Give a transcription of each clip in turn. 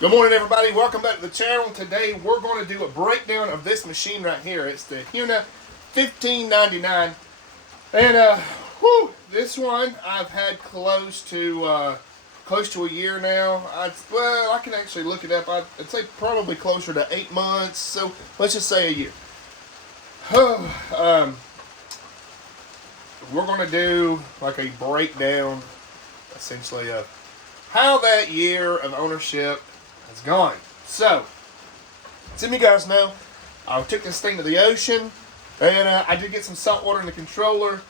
Good morning, everybody. Welcome back to the channel. Today we're going to do a breakdown of this machine right here. It's the Huina 1599, and this one I've had close to a year now. I can actually look it up. I'd say probably closer to 8 months. So let's just say a year. We're going to do like a breakdown, essentially, of how that year of ownership has gone. So, some of you guys know, I took this thing to the ocean, and I did get some salt water in the controller.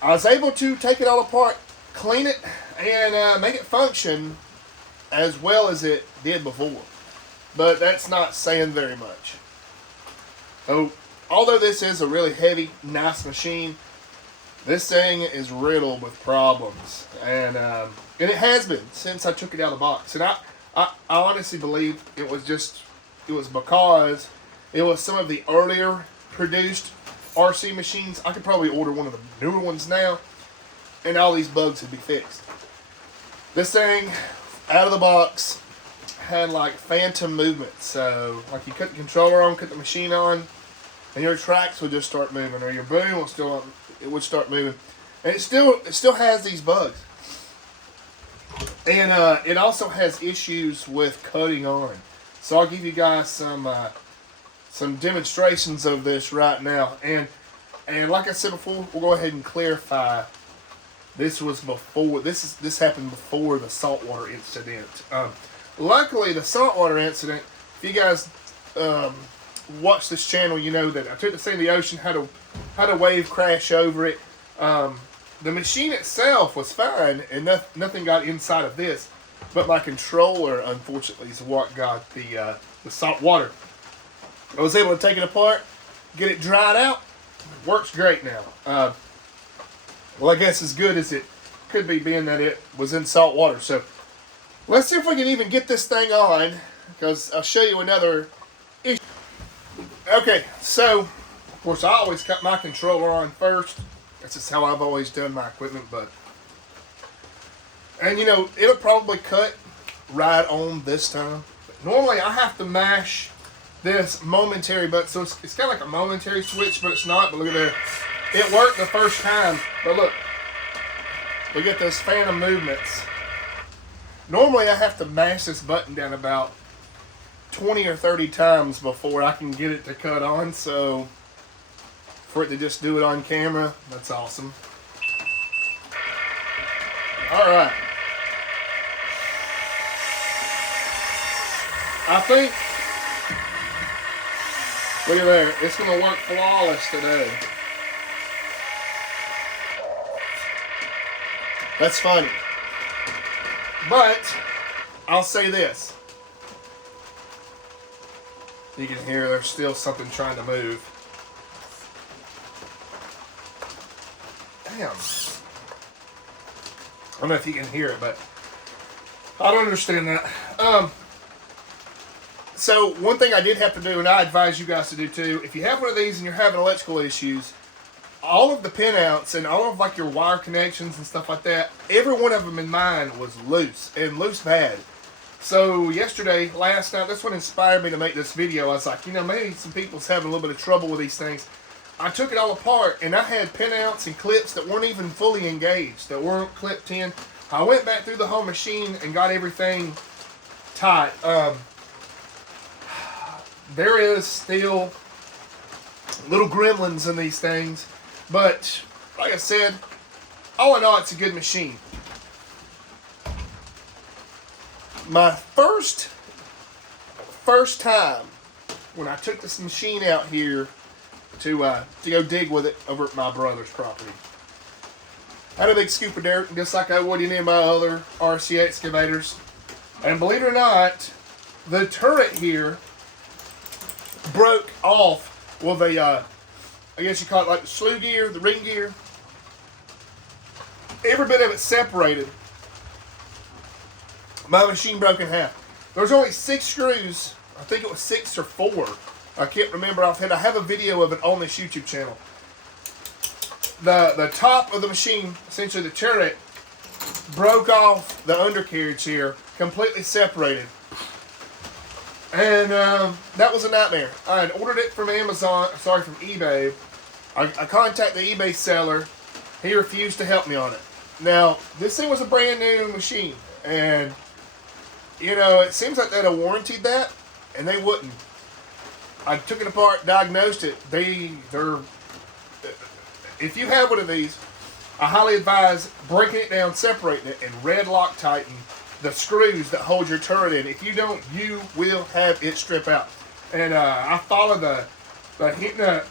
I was able to take it all apart, clean it, and make it function as well as it did before. But that's not saying very much. So, although this is a really heavy, nice machine, this thing is riddled with problems, and it has been since I took it out of the box. And I honestly believe it was because it was some of the earlier produced RC machines. I could probably order one of the newer ones now, and all these bugs would be fixed. This thing, out of the box, had like phantom movement. So, like you cut the controller on, cut the machine on, and your tracks would just start moving, or your boom would start moving, and it still has these bugs. And it also has issues with cutting on. So I'll give you guys some demonstrations of this right now. And like I said before, we'll go ahead and clarify. This happened before the saltwater incident. Luckily, the saltwater incident, if you guys watch this channel, you know that I took this thing in the ocean, had a wave crash over it. The machine itself was fine, and nothing got inside of this. But my controller, unfortunately, is what got the salt water. I was able to take it apart, get it dried out. Works great now. Well, I guess as good as it could be, being that it was in salt water. So let's see if we can even get this thing on, because I'll show you another issue. Okay, so of course I always cut my controller on first. That's just how I've always done my equipment, and you know, it'll probably cut right on this time. But normally I have to mash this momentary button, so it's kind of like a momentary switch, but it's not. But look at there, it worked the first time. But look, we get those phantom movements. Normally I have to mash this button down about 20 or 30 times before I can get it to cut on. So for it to just do it on camera, that's awesome. Alright. I think, look at there, it's going to work flawless today. That's funny. But, I'll say this. You can hear there's still something trying to move. Damn. I don't know if you can hear it, but I don't understand that. So one thing I did have to do, and I advise you guys to do too, if you have one of these and you're having electrical issues, all of the pinouts and all of like your wire connections and stuff like that, every one of them in mine was loose, and loose bad. So last night, that's what inspired me to make this video. I was like, you know, maybe some people's having a little bit of trouble with these things. I took it all apart, and I had pinouts and clips that weren't even fully engaged, that weren't clipped in. I went back through the whole machine and got everything tight. There is still little gremlins in these things, but like I said, all in all, it's a good machine. My first time when I took this machine out here to go dig with it over at my brother's property, I had a big scoop of dirt, just like I would in any of my other RC excavators. And believe it or not, the turret here broke off with a, I guess you call it like the slew gear, the ring gear. Every bit of it separated. My machine broke in half. There was only 6 screws. I think it was 6 or 4. I can't remember offhand. I have a video of it on this YouTube channel. The top of the machine, essentially the turret, broke off the undercarriage here, completely separated. And that was a nightmare. I had ordered it from Amazon, sorry, from eBay. I contacted the eBay seller. He refused to help me on it. Now, this thing was a brand new machine. And, you know, it seems like they'd have warranted that, and they wouldn't. I took it apart, diagnosed it. They're, if you have one of these, I highly advise breaking it down, separating it, and red Loctite the screws that hold your turret in. If you don't, you will have it strip out. And I follow the Huina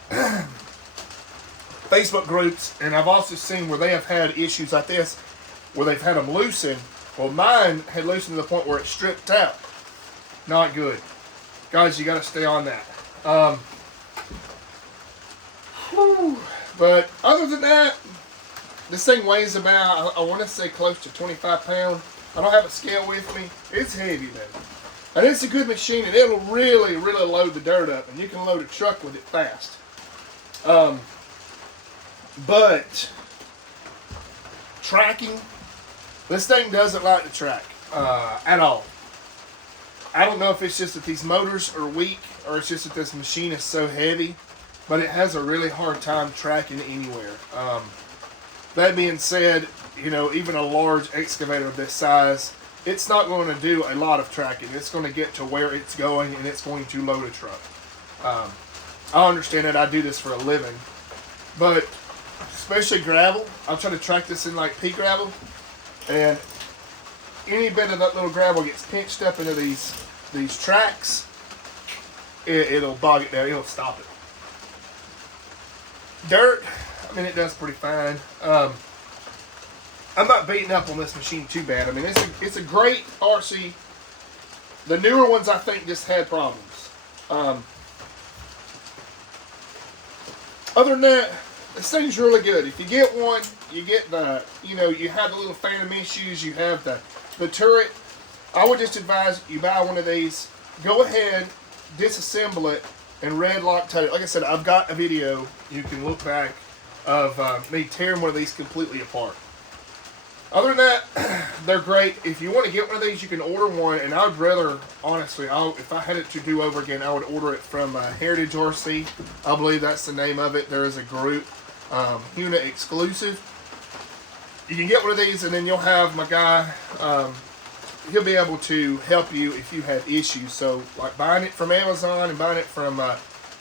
Facebook groups, and I've also seen where they have had issues like this, where they've had them loosen. Well, mine had loosened to the point where it stripped out. Not good. Guys, you got to stay on that. But other than that, this thing weighs about, I want to say close to 25 pounds. I don't have a scale with me. It's heavy though. And it's a good machine, and it'll really, really load the dirt up, and you can load a truck with it fast. But tracking, this thing doesn't like to track at all. I don't know if it's just that these motors are weak, or it's just that this machine is so heavy, but it has a really hard time tracking anywhere. That being said, you know, even a large excavator of this size, it's not going to do a lot of tracking. It's going to get to where it's going, and it's going to load a truck. I understand that I do this for a living, but especially gravel, I'll try to track this in like pea gravel, and any bit of that little gravel gets pinched up into these tracks, it'll bog it down, it'll stop it. Dirt, I mean, it does pretty fine. I'm not beating up on this machine too bad. I mean, it's a great RC. The newer ones, I think, just had problems. Other than that, this thing's really good. If you get one, you get the, you know, you have the little phantom issues, you have the turret. I would just advise you buy one of these. Go ahead, disassemble it, and red Loctite it. Like I said, I've got a video you can look back of me tearing one of these completely apart. Other than that, they're great. If you want to get one of these, you can order one, and I'd rather, honestly, if I had it to do over again, I would order it from Heritage RC. I believe that's the name of it. There is a group, Huina exclusive. You can get one of these, and then you'll have my guy, he'll be able to help you if you have issues. So, like buying it from Amazon and buying it from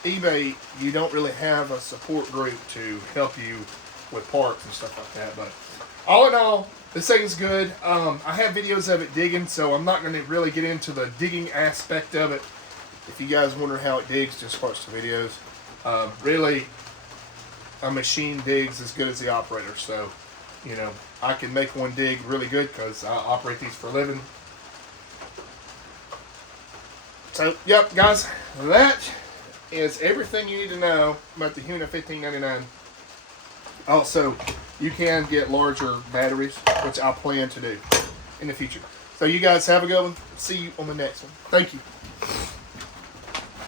eBay, you don't really have a support group to help you with parts and stuff like that. But all in all, this thing's good. I have videos of it digging, so I'm not going to really get into the digging aspect of it. If you guys wonder how it digs, just watch the videos. Really, a machine digs as good as the operator. So, you know, I can make one dig really good because I operate these for a living. So, yep, guys, that is everything you need to know about the Huina 1599. Also, you can get larger batteries, which I plan to do in the future. So you guys have a good one. See you on the next one. Thank you.